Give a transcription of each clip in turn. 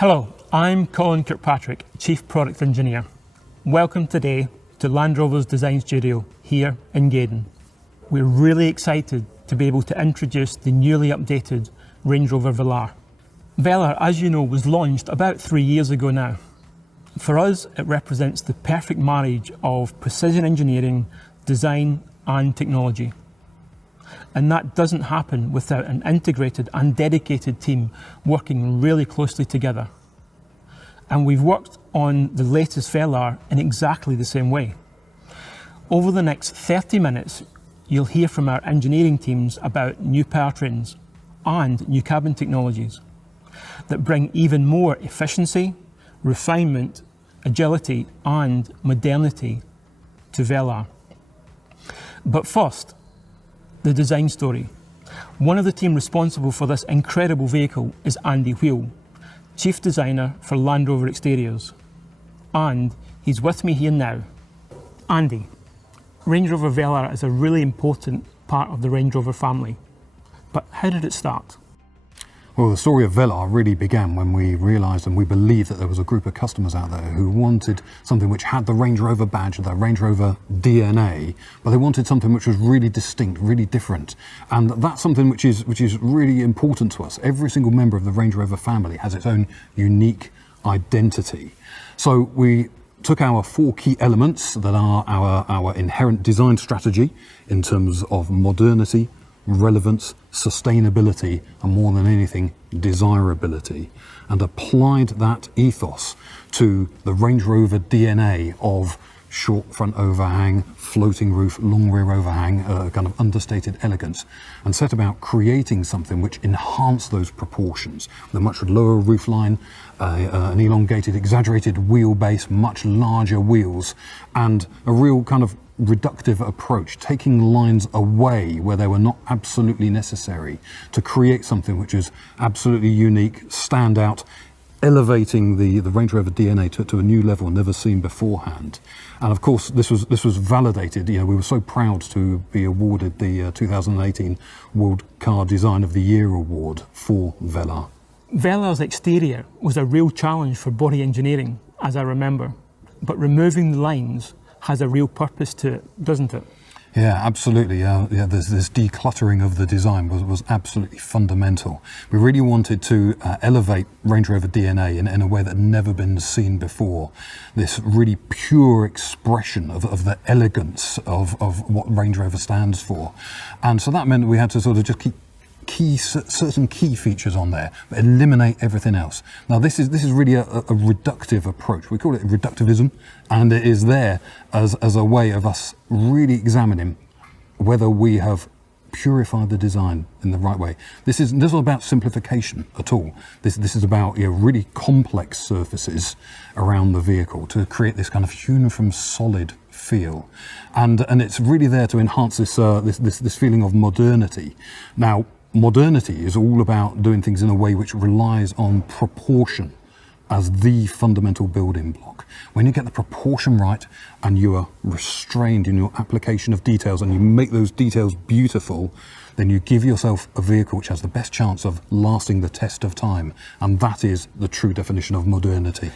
Hello, I'm Colin Kirkpatrick, Chief Product Engineer. Welcome today to Land Rover's Design Studio here in Gaydon. We're really excited to be able to introduce the newly updated Range Rover VELAR. VELAR, as you know, was launched about 3 years ago now. For us, it represents the perfect marriage of precision engineering, design and technology. And that doesn't happen without an integrated and dedicated team working really closely together. And we've worked on the latest VELAR in exactly the same way. Over the next 30 minutes, you'll hear from our engineering teams about new powertrains and new cabin technologies that bring even more efficiency, refinement, agility and modernity to VELAR. But first, the design story. One of the team responsible for this incredible vehicle is Andy Wheel, Chief Designer for Land Rover Exteriors. And he's with me here now. Andy, Range Rover VELAR is a really important part of the Range Rover family. But how did it start? Well, the story of VELAR really began when we realised and we believed that there was a group of customers out there who wanted something which had the Range Rover badge, the Range Rover DNA, but they wanted something which was really distinct, really different. And that's something which is really important to us. Every single member of the Range Rover family has its own unique identity. So we took our 4 key elements that are our inherent design strategy in terms of modernity, relevance, sustainability, and more than anything, desirability, and applied that ethos to the Range Rover DNA of short front overhang, floating roof, long rear overhang, kind of understated elegance, and set about creating something which enhanced those proportions. The much lower roofline, an elongated, exaggerated wheelbase, much larger wheels, and a real kind of reductive approach, taking lines away where they were not absolutely necessary to create something which is absolutely unique, stand out, elevating the Range Rover DNA to a new level never seen beforehand. And of course, this was validated. You know, we were so proud to be awarded the 2018 World Car Design of the Year award for VELAR. VELAR's exterior was a real challenge for body engineering, as I remember, but removing the lines has a real purpose to it, doesn't it? Yeah, absolutely. This decluttering of the design was absolutely fundamental. We really wanted to elevate Range Rover DNA in a way that had never been seen before. This really pure expression of the elegance of what Range Rover stands for. And so that meant we had to sort of just keep certain key features on there, but eliminate everything else. Now this is really a reductive approach. We call it reductivism, and it is there as a way of us really examining whether we have purified the design in the right way. This isn't about simplification at all. This is about really complex surfaces around the vehicle to create this kind of hewn from solid feel, and it's really there to enhance this feeling of modernity. Now, modernity is all about doing things in a way which relies on proportion as the fundamental building block. When you get the proportion right and you are restrained in your application of details and you make those details beautiful, then you give yourself a vehicle which has the best chance of lasting the test of time. And that is the true definition of modernity.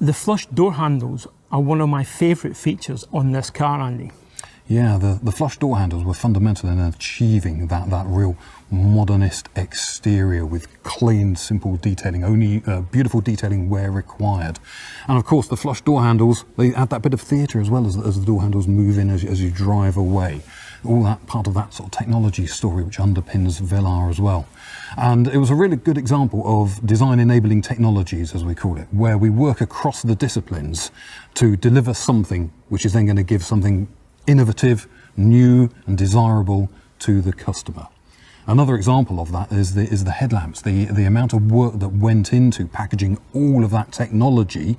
The flush door handles are one of my favourite features on this car, Andy. Yeah, the flush door handles were fundamental in achieving that real modernist exterior with clean, simple detailing, only beautiful detailing where required. And of course, the flush door handles, they add that bit of theatre as well as the door handles move in as you drive away. All that part of that sort of technology story which underpins VELAR as well. And it was a really good example of design enabling technologies, as we call it, where we work across the disciplines to deliver something which is then going to give something innovative, new and desirable to the customer. Another example of that is the headlamps, the amount of work that went into packaging all of that technology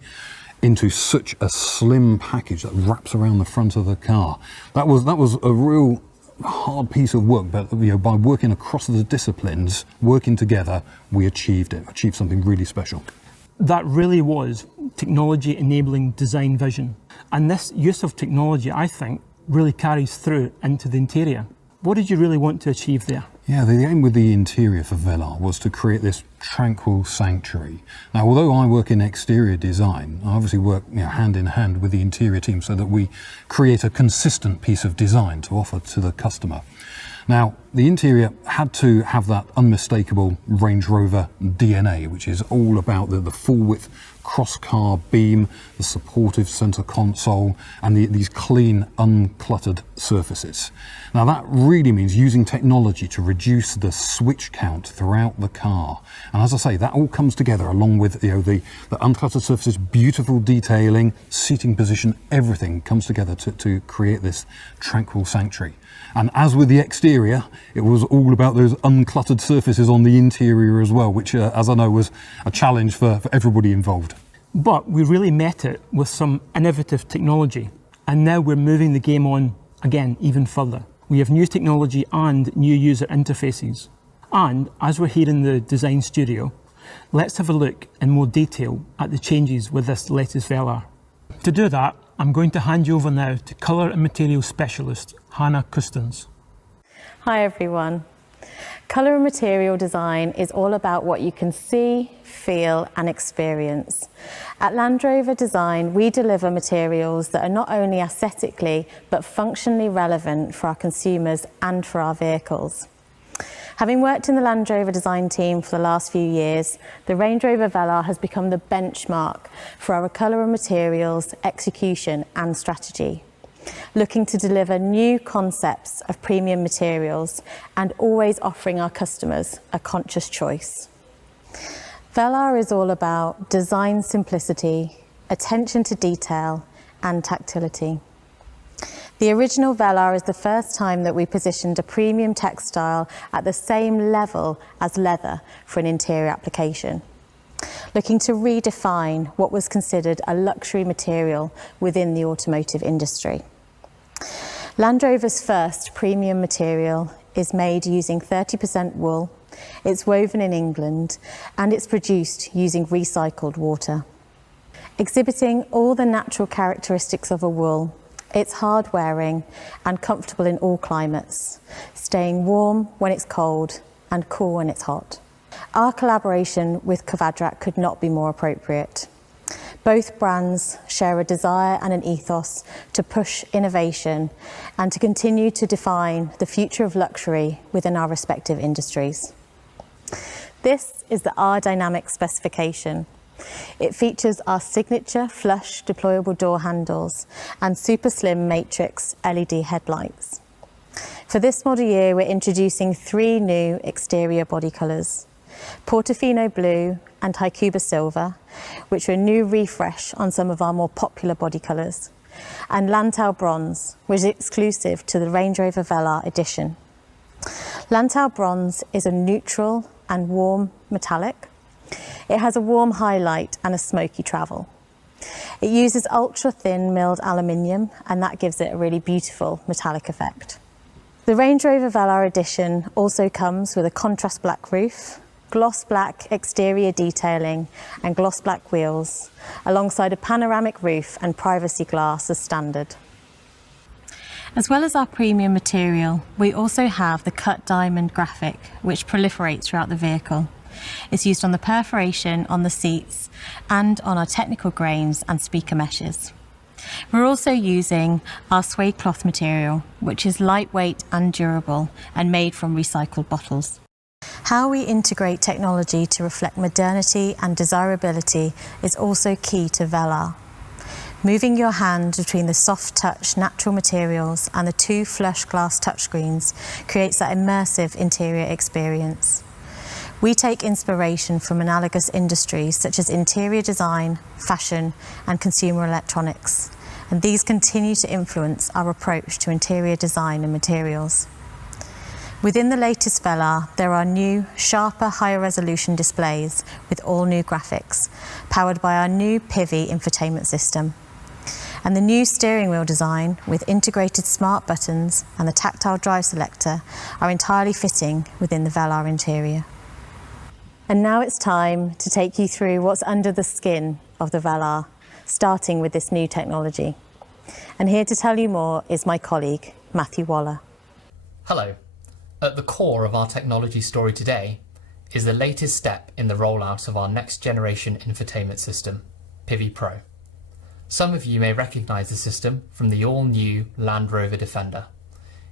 into such a slim package that wraps around the front of the car. That was a real hard piece of work, but by working across the disciplines, working together, we achieved something really special. That really was technology enabling design vision. And this use of technology, I think, really carries through into the interior. What did you really want to achieve there? Yeah, the aim with the interior for Velar was to create this tranquil sanctuary. Now, although I work in exterior design, I obviously work hand in hand with the interior team so that we create a consistent piece of design to offer to the customer. Now, the interior had to have that unmistakable Range Rover DNA, which is all about the full width cross-car beam, the supportive centre console, and these clean, uncluttered surfaces. Now, that really means using technology to reduce the switch count throughout the car. And as I say, that all comes together along with the uncluttered surfaces, beautiful detailing, seating position, everything comes together to create this tranquil sanctuary. And as with the exterior, it was all about those uncluttered surfaces on the interior as well, which, as I know, was a challenge for everybody involved. But we really met it with some innovative technology, and now we're moving the game on again even further. We have new technology and new user interfaces. And as we're here in the design studio, let's have a look in more detail at the changes with this latest Velar. To do that, I'm going to hand you over now to Colour and Materials Specialist, Hannah Custins. Hi everyone. Colour and material design is all about what you can see, feel and experience. At Land Rover Design, we deliver materials that are not only aesthetically but functionally relevant for our consumers and for our vehicles. Having worked in the Land Rover design team for the last few years, the Range Rover Velar has become the benchmark for our colour and materials, execution and strategy. Looking to deliver new concepts of premium materials and always offering our customers a conscious choice. Velar is all about design simplicity, attention to detail and tactility. The original Velar is the first time that we positioned a premium textile at the same level as leather for an interior application, looking to redefine what was considered a luxury material within the automotive industry. Land Rover's first premium material is made using 30% wool, it's woven in England, and it's produced using recycled water. Exhibiting all the natural characteristics of a wool, it's hard wearing and comfortable in all climates, staying warm when it's cold and cool when it's hot. Our collaboration with Kvadrat could not be more appropriate. Both brands share a desire and an ethos to push innovation and to continue to define the future of luxury within our respective industries. This is the R Dynamic specification. It features our signature flush deployable door handles and super slim matrix LED headlights. For this model year, we're introducing 3 new exterior body colours: Portofino Blue and Haikuba Silver, which are a new refresh on some of our more popular body colours, and Lantau Bronze, which is exclusive to the Range Rover Velar edition. Lantau Bronze is a neutral and warm metallic. It has a warm highlight and a smoky travel. It uses ultra-thin milled aluminium, and that gives it a really beautiful metallic effect. The Range Rover Velar edition also comes with a contrast black roof, gloss black exterior detailing and gloss black wheels, alongside a panoramic roof and privacy glass as standard. As well as our premium material, we also have the cut diamond graphic, which proliferates throughout the vehicle. It's used on the perforation on the seats and on our technical grains and speaker meshes. We're also using our suede cloth material, which is lightweight and durable and made from recycled bottles. How we integrate technology to reflect modernity and desirability is also key to Velar. Moving your hand between the soft touch natural materials and the 2 flush glass touchscreens creates that immersive interior experience. We take inspiration from analogous industries such as interior design, fashion and consumer electronics, and these continue to influence our approach to interior design and materials. Within the latest Velar, there are new, sharper, higher resolution displays with all new graphics, powered by our new Pivi infotainment system. And the new steering wheel design with integrated smart buttons and the tactile drive selector are entirely fitting within the Velar interior. And now it's time to take you through what's under the skin of the Velar, starting with this new technology. And here to tell you more is my colleague, Matthew Waller. Hello. At the core of our technology story today is the latest step in the rollout of our next generation infotainment system, Pivi Pro. Some of you may recognise the system from the all-new Land Rover Defender.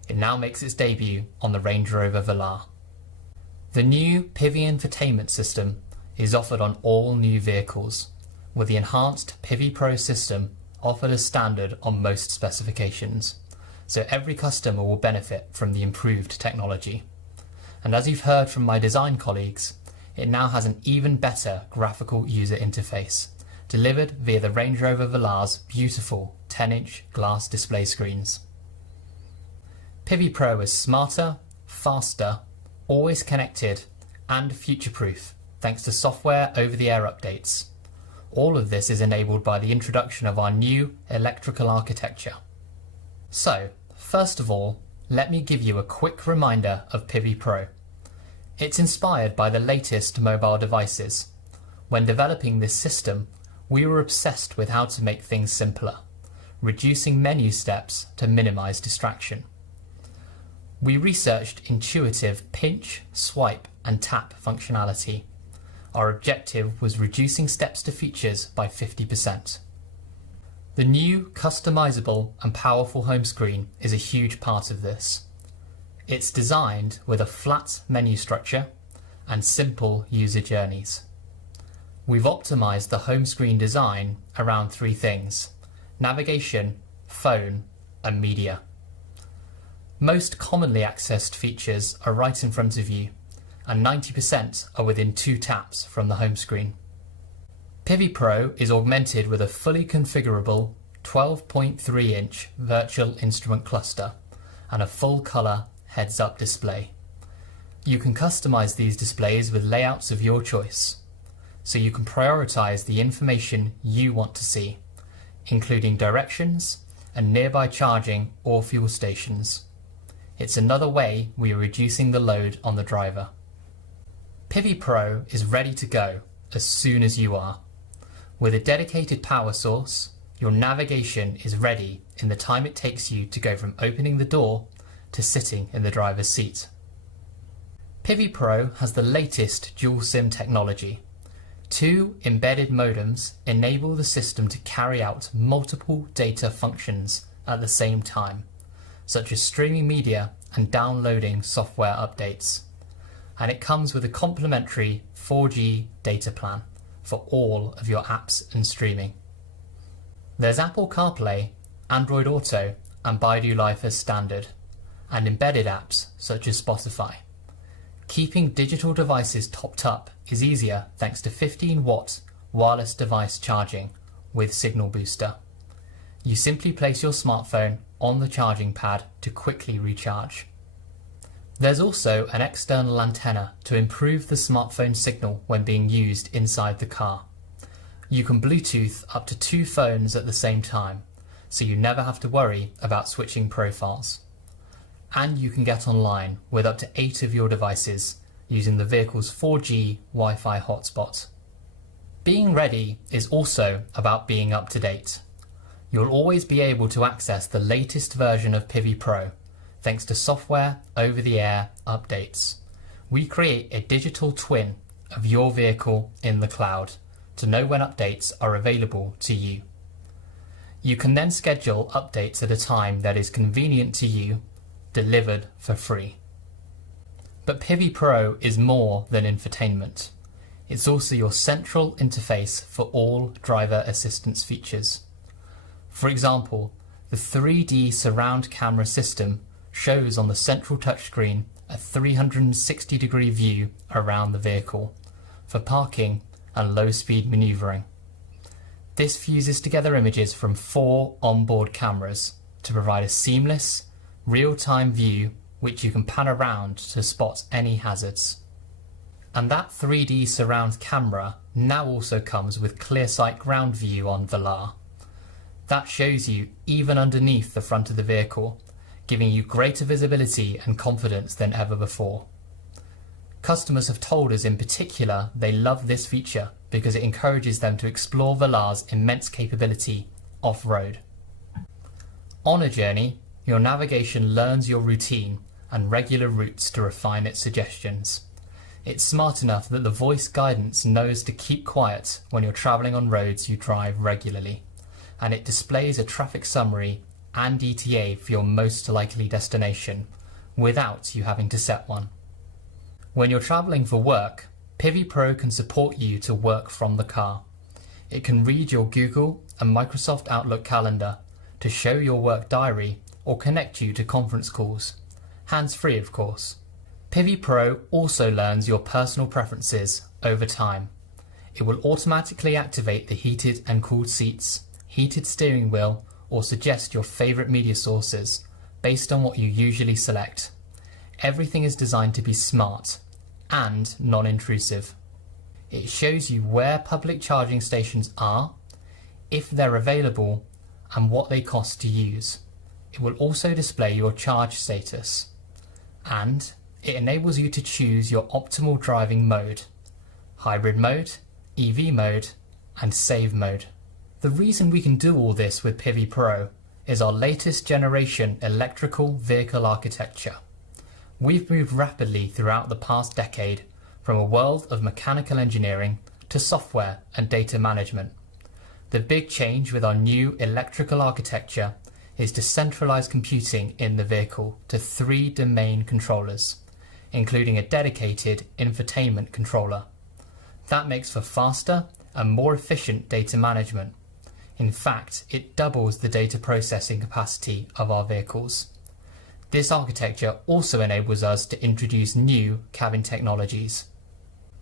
It now makes its debut on the Range Rover VELAR. The new Pivi infotainment system is offered on all new vehicles, with the enhanced Pivi Pro system offered as standard on most specifications, so every customer will benefit from the improved technology. And as you've heard from my design colleagues, it now has an even better graphical user interface, delivered via the Range Rover VELAR's beautiful 10-inch glass display screens. Pivi Pro is smarter, faster, always connected, and future-proof thanks to software over-the-air updates. All of this is enabled by the introduction of our new electrical architecture. So, first of all, let me give you a quick reminder of Pivi Pro. It's inspired by the latest mobile devices. When developing this system, we were obsessed with how to make things simpler, reducing menu steps to minimize distraction. We researched intuitive pinch, swipe, and tap functionality. Our objective was reducing steps to features by 50%. The new customizable and powerful home screen is a huge part of this. It's designed with a flat menu structure and simple user journeys. We've optimized the home screen design around three things: navigation, phone, and media. Most commonly accessed features are right in front of you, and 90% are within 2 taps from the home screen. Pivi Pro is augmented with a fully configurable 12.3-inch virtual instrument cluster and a full-colour heads-up display. You can customize these displays with layouts of your choice, so you can prioritize the information you want to see, including directions and nearby charging or fuel stations. It's another way we are reducing the load on the driver. Pivi Pro is ready to go as soon as you are. With a dedicated power source, your navigation is ready in the time it takes you to go from opening the door to sitting in the driver's seat. Pivi Pro has the latest dual SIM technology. 2 embedded modems enable the system to carry out multiple data functions at the same time, such as streaming media and downloading software updates. And it comes with a complimentary 4G data plan for all of your apps and streaming. There's Apple CarPlay, Android Auto, and Baidu Life as standard, and embedded apps such as Spotify. Keeping digital devices topped up is easier thanks to 15-watt wireless device charging with Signal Booster. You simply place your smartphone on the charging pad to quickly recharge. There's also an external antenna to improve the smartphone signal when being used inside the car. You can Bluetooth up to 2 phones at the same time, so you never have to worry about switching profiles. And you can get online with up to 8 of your devices using the vehicle's 4G Wi-Fi hotspot. Being ready is also about being up to date. You'll always be able to access the latest version of Pivi Pro thanks to software over-the-air updates. We create a digital twin of your vehicle in the cloud to know when updates are available to you. You can then schedule updates at a time that is convenient to you, delivered for free. But Pivi Pro is more than infotainment. It's also your central interface for all driver assistance features. For example, the 3D surround camera system shows on the central touchscreen a 360-degree view around the vehicle for parking and low-speed maneuvering. This fuses together images from 4 onboard cameras to provide a seamless, real-time view which you can pan around to spot any hazards. And that 3D surround camera now also comes with ClearSight ground view on VELAR. That shows you even underneath the front of the vehicle, giving you greater visibility and confidence than ever before. Customers have told us in particular they love this feature because it encourages them to explore VELAR's immense capability off-road. On a journey, your navigation learns your routine and regular routes to refine its suggestions. It's smart enough that the voice guidance knows to keep quiet when you're travelling on roads you drive regularly, and it displays a traffic summary and ETA for your most likely destination without you having to set one. When you're travelling for work, Pivi Pro can support you to work from the car. It can read your Google and Microsoft Outlook calendar to show your work diary or connect you to conference calls. Hands-free, of course. Pivi Pro also learns your personal preferences over time. It will automatically activate the heated and cooled seats, heated steering wheel, or suggest your favourite media sources based on what you usually select. Everything is designed to be smart and non-intrusive. It shows you where public charging stations are, if they're available, and what they cost to use. It will also display your charge status, and it enables you to choose your optimal driving mode: hybrid mode, EV mode, and save mode. The reason we can do all this with Pivi Pro is our latest generation electrical vehicle architecture. We've moved rapidly throughout the past decade from a world of mechanical engineering to software and data management. The big change with our new electrical architecture is to centralize computing in the vehicle to 3 domain controllers, including a dedicated infotainment controller. That makes for faster and more efficient data management. In fact, it doubles the data processing capacity of our vehicles. This architecture also enables us to introduce new cabin technologies.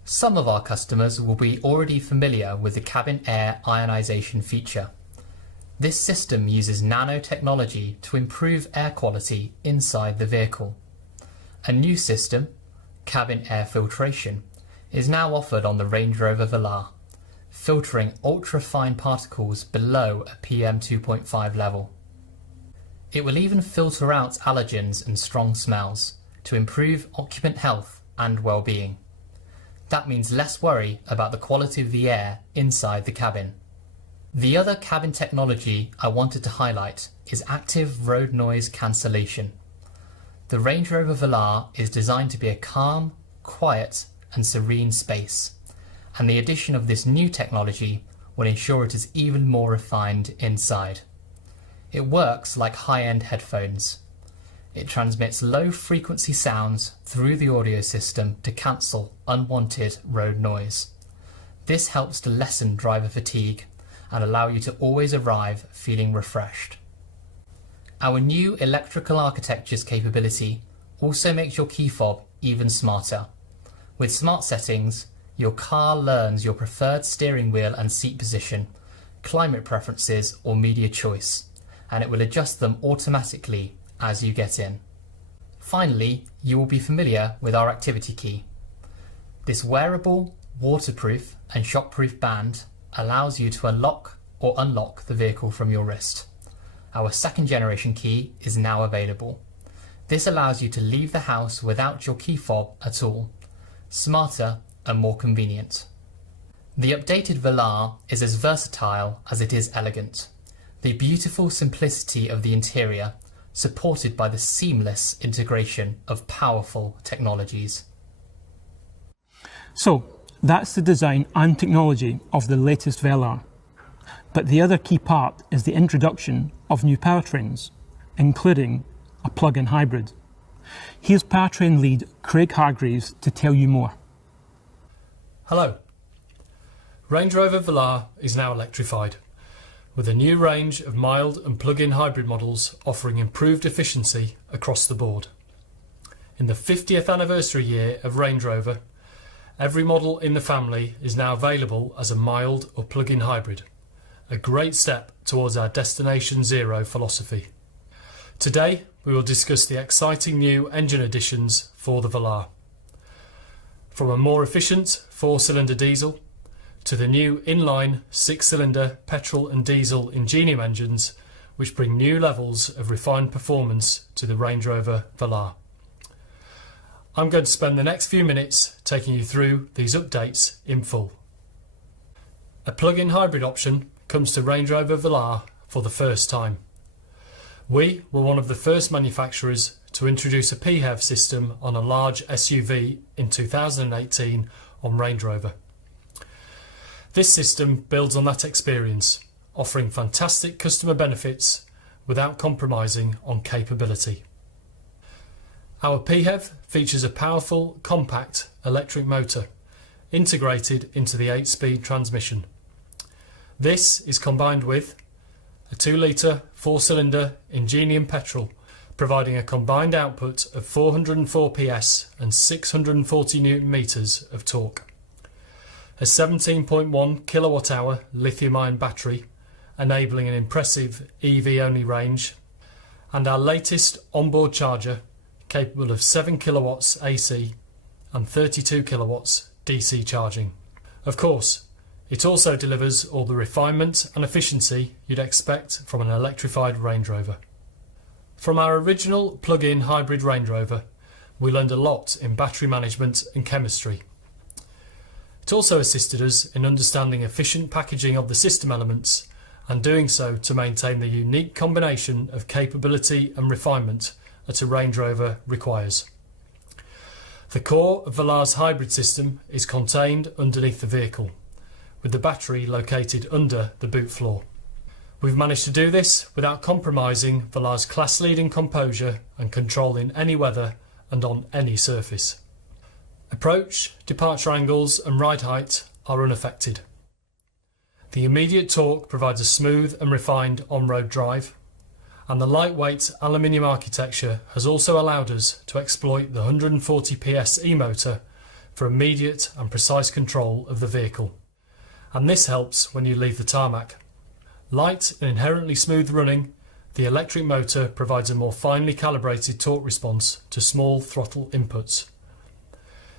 Some of our customers will be already familiar with the cabin air ionization feature. This system uses nanotechnology to improve air quality inside the vehicle. A new system, cabin air filtration, is now offered on the Range Rover VELAR, filtering ultra-fine particles below a PM2.5 level. It will even filter out allergens and strong smells to improve occupant health and well-being. That means less worry about the quality of the air inside the cabin. The other cabin technology I wanted to highlight is active road noise cancellation. The Range Rover VELAR is designed to be a calm, quiet and serene space, and the addition of this new technology will ensure it is even more refined inside. It works like high-end headphones. It transmits low-frequency sounds through the audio system to cancel unwanted road noise. This helps to lessen driver fatigue and allow you to always arrive feeling refreshed. Our new electrical architecture's capability also makes your key fob even smarter. With smart settings, your car learns your preferred steering wheel and seat position, climate preferences or media choice, and it will adjust them automatically as you get in. Finally, you will be familiar with our activity key. This wearable, waterproof and shockproof band allows you to unlock or unlock the vehicle from your wrist. Our second generation key is now available. This allows you to leave the house without your key fob at all. Smarter and more convenient. The updated VELAR is as versatile as it is elegant. The beautiful simplicity of the interior, supported by the seamless integration of powerful technologies. So, that's the design and technology of the latest VELAR. But the other key part is the introduction of new powertrains, including a plug-in hybrid. Here's powertrain lead Craig Hargreaves to tell you more. Hello. Range Rover VELAR is now electrified, with a new range of mild and plug-in hybrid models offering improved efficiency across the board. In the 50th anniversary year of Range Rover, every model in the family is now available as a mild or plug-in hybrid, a great step towards our Destination Zero philosophy. Today we will discuss the exciting new engine additions for the VELAR. From a more efficient 4-cylinder diesel to the new inline 6-cylinder petrol and diesel Ingenium engines, which bring new levels of refined performance to the Range Rover VELAR. I'm going to spend the next few minutes taking you through these updates in full. A plug-in hybrid option comes to Range Rover VELAR for the first time. We were one of the first manufacturers to introduce a PHEV system on a large SUV in 2018 on Range Rover. This system builds on that experience, offering fantastic customer benefits without compromising on capability. Our PHEV features a powerful, compact electric motor integrated into the 8-speed transmission. This is combined with a 2-litre 4-cylinder Ingenium petrol, providing a combined output of 404 PS and 640 Nm of torque. A 17.1 kilowatt-hour lithium-ion battery, enabling an impressive EV-only range, and our latest onboard charger, capable of 7 kilowatts AC and 32 kilowatts DC charging. Of course, it also delivers all the refinement and efficiency you'd expect from an electrified Range Rover. From our original plug-in hybrid Range Rover, we learned a lot in battery management and chemistry. It also assisted us in understanding efficient packaging of the system elements and doing so to maintain the unique combination of capability and refinement that a Range Rover requires. The core of VELAR's hybrid system is contained underneath the vehicle, with the battery located under the boot floor. We've managed to do this without compromising VELAR's class-leading composure and control in any weather and on any surface. Approach, departure angles and ride height are unaffected. The immediate torque provides a smooth and refined on-road drive, and the lightweight aluminium architecture has also allowed us to exploit the 140 PS e-motor for immediate and precise control of the vehicle. And this helps when you leave the tarmac. Light and inherently smooth running, the electric motor provides a more finely calibrated torque response to small throttle inputs.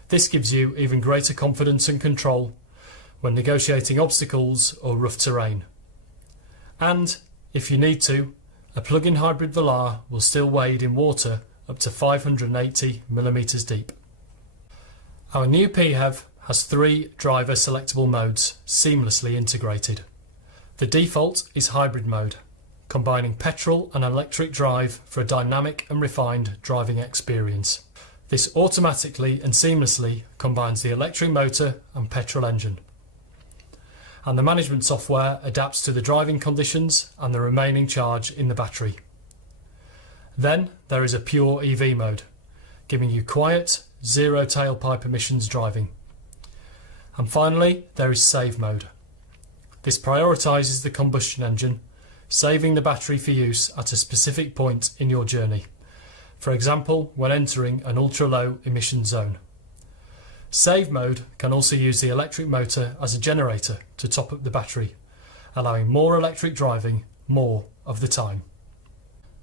This gives you even greater confidence and control when negotiating obstacles or rough terrain. And, if you need to, a plug-in hybrid VELAR will still wade in water up to 580 mm deep. Our new PHEV has 3 driver selectable modes seamlessly integrated. The default is hybrid mode, combining petrol and electric drive for a dynamic and refined driving experience. This automatically and seamlessly combines the electric motor and petrol engine. And the management software adapts to the driving conditions and the remaining charge in the battery. Then there is a pure EV mode, giving you quiet, zero tailpipe emissions driving. And finally, there is save mode. This prioritises the combustion engine, saving the battery for use at a specific point in your journey. For example, when entering an ultra-low emission zone. Save mode can also use the electric motor as a generator to top up the battery, allowing more electric driving more of the time.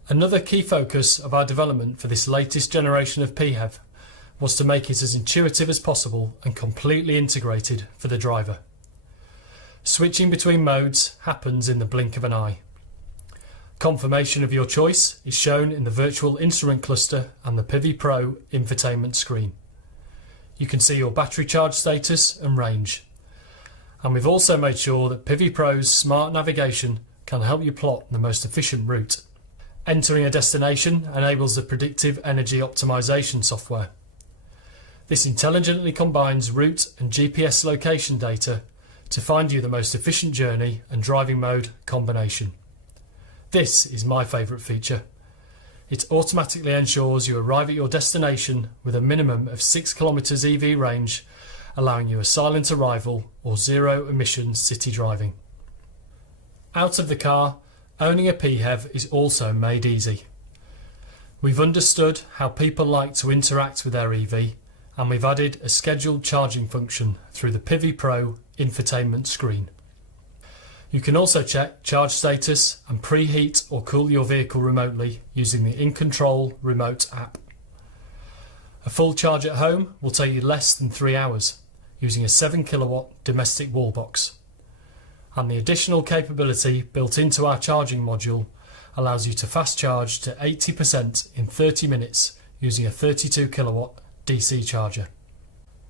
Another key focus of our development for this latest generation of PHEV was to make it as intuitive as possible and completely integrated for the driver. Switching between modes happens in the blink of an eye. Confirmation of your choice is shown in the virtual instrument cluster and the PIVI Pro infotainment screen. You can see your battery charge status and range. And we've also made sure that PIVI Pro's smart navigation can help you plot the most efficient route. Entering a destination enables the predictive energy optimization software. This intelligently combines route and GPS location data to find you the most efficient journey and driving mode combination. This is my favourite feature. It automatically ensures you arrive at your destination with a minimum of 6 kilometres EV range, allowing you a silent arrival or zero emission city driving. Out of the car, owning a PHEV is also made easy. We've understood how people like to interact with their EV, and we've added a scheduled charging function through the PIVI Pro infotainment screen. You can also check charge status and preheat or cool your vehicle remotely using the InControl remote app. A full charge at home will take you less than 3 hours using a 7 kilowatt domestic wall box. And the additional capability built into our charging module allows you to fast charge to 80% in 30 minutes using a 32 kilowatt DC charger.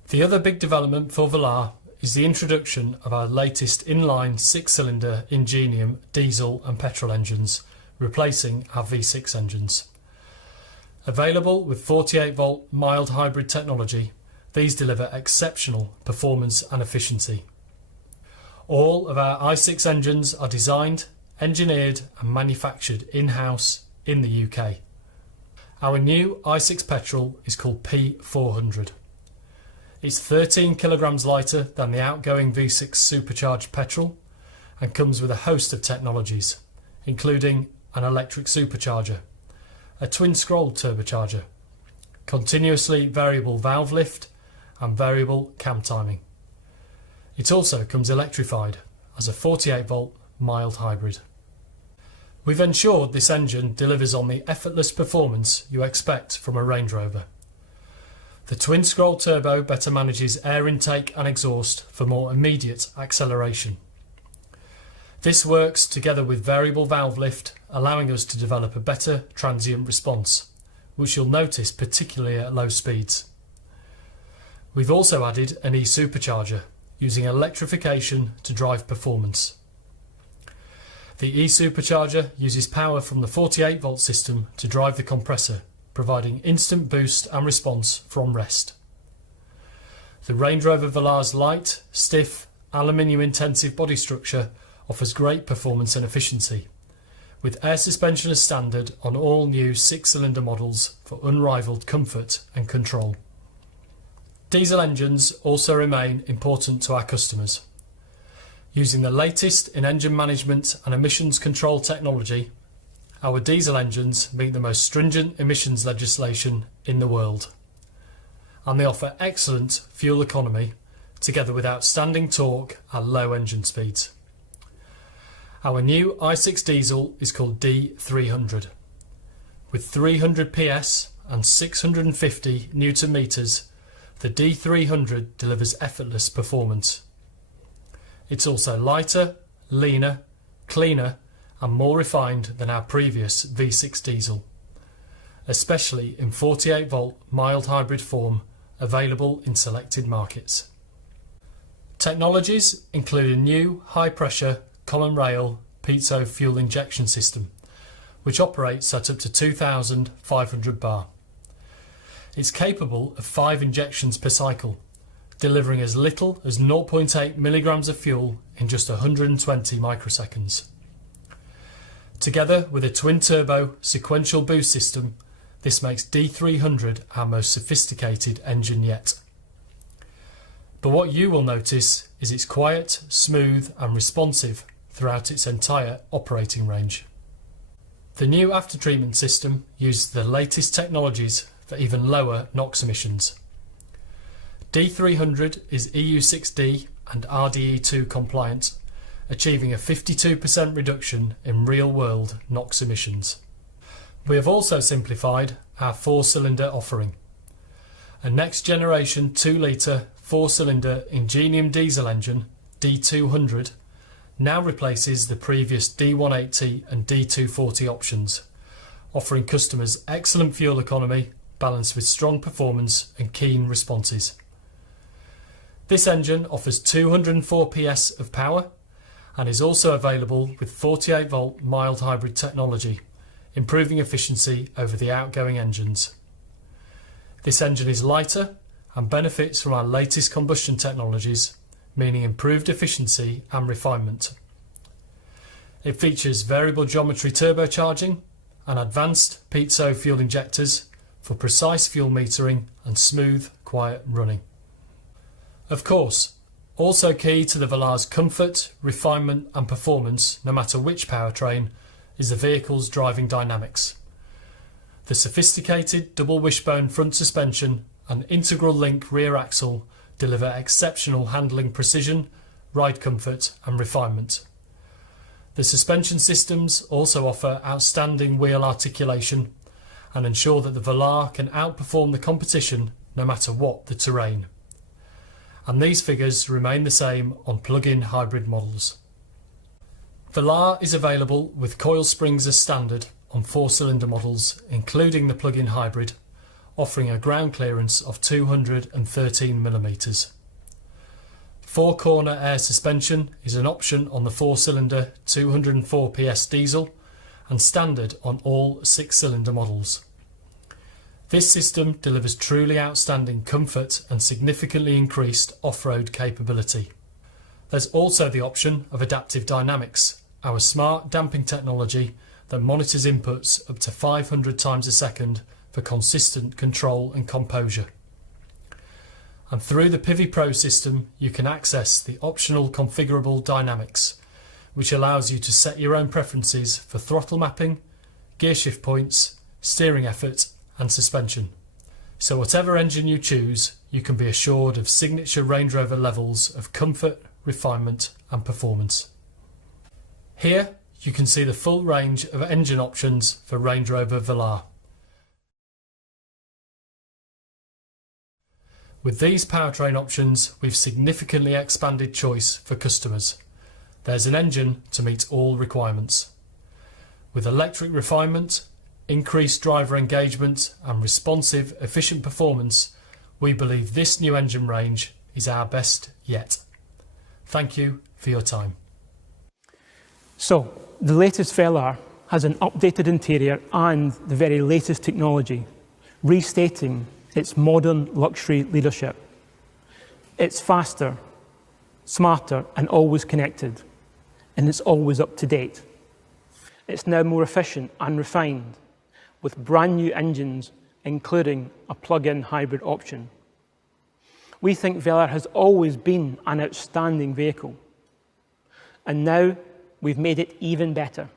The other big development for VELAR is the introduction of our latest inline 6-cylinder Ingenium diesel and petrol engines, replacing our V6 engines. Available with 48-volt mild hybrid technology, these deliver exceptional performance and efficiency. All of our i6 engines are designed, engineered and manufactured in-house in the UK. Our new i6 petrol is called P400. It's 13 kilograms lighter than the outgoing V6 supercharged petrol and comes with a host of technologies, including an electric supercharger, a twin-scroll turbocharger, continuously variable valve lift and variable cam timing. It also comes electrified as a 48-volt mild hybrid. We've ensured this engine delivers on the effortless performance you expect from a Range Rover. The twin-scroll turbo better manages air intake and exhaust for more immediate acceleration. This works together with variable valve lift, allowing us to develop a better transient response, which you'll notice particularly at low speeds. We've also added an e-supercharger, using electrification to drive performance. The e-supercharger uses power from the 48-volt system to drive the compressor, providing instant boost and response from rest. The Range Rover Velar's light, stiff, aluminium-intensive body structure offers great performance and efficiency, with air suspension as standard on all new 6-cylinder models for unrivaled comfort and control. Diesel engines also remain important to our customers. Using the latest in engine management and emissions control technology, our diesel engines meet the most stringent emissions legislation in the world, and they offer excellent fuel economy together with outstanding torque at low engine speeds. Our new i6 diesel is called D300. With 300 PS and 650 Newton meters, the D300 delivers effortless performance. It's also lighter, leaner, cleaner and more refined than our previous V6 diesel, especially in 48-volt mild hybrid form available in selected markets. Technologies include a new high-pressure common rail piezo fuel injection system, which operates at up to 2,500 bar. It's capable of 5 injections per cycle, delivering as little as 0.8 milligrams of fuel in just 120 microseconds. Together with a twin-turbo sequential boost system, this makes D300 our most sophisticated engine yet. But what you will notice is it's quiet, smooth and responsive throughout its entire operating range. The new aftertreatment system uses the latest technologies for even lower NOx emissions. D300 is EU6D and RDE2 compliant, achieving a 52% reduction in real-world NOx emissions. We have also simplified our 4-cylinder offering. A next-generation 2-litre 4-cylinder Ingenium diesel engine, D200, now replaces the previous D180 and D240 options, offering customers excellent fuel economy balanced with strong performance and keen responses. This engine offers 204 PS of power and is also available with 48-volt mild hybrid technology, improving efficiency over the outgoing engines. This engine is lighter and benefits from our latest combustion technologies, meaning improved efficiency and refinement. It features variable geometry turbocharging and advanced piezo fuel injectors for precise fuel metering and smooth, quiet running. Of course, also key to the Velar's comfort, refinement and performance, no matter which powertrain, is the vehicle's driving dynamics. The sophisticated double wishbone front suspension and integral link rear axle deliver exceptional handling precision, ride comfort and refinement. The suspension systems also offer outstanding wheel articulation and ensure that the Velar can outperform the competition no matter what the terrain. And these figures remain the same on plug-in hybrid models. Velar is available with coil springs as standard on 4-cylinder models, including the plug-in hybrid, offering a ground clearance of 213mm. 4-corner air suspension is an option on the 4-cylinder 204 PS diesel and standard on all 6-cylinder models. This system delivers truly outstanding comfort and significantly increased off-road capability. There's also the option of adaptive dynamics, our smart damping technology that monitors inputs up to 500 times a second for consistent control and composure. And through the Pivi Pro system, you can access the optional configurable dynamics, which allows you to set your own preferences for throttle mapping, gear shift points, steering effort and suspension. So whatever engine you choose, you can be assured of signature Range Rover levels of comfort, refinement and performance. Here you can see the full range of engine options for Range Rover Velar. With these powertrain options, we've significantly expanded choice for customers. There's an engine to meet all requirements. With electric refinement, increased driver engagement and responsive, efficient performance, we believe this new engine range is our best yet. Thank you for your time. So, the latest VELAR has an updated interior and the very latest technology, restating its modern luxury leadership. It's faster, smarter and always connected, and it's always up to date. It's now more efficient and refined, with brand new engines, including a plug-in hybrid option. We think VELAR has always been an outstanding vehicle, and now we've made it even better.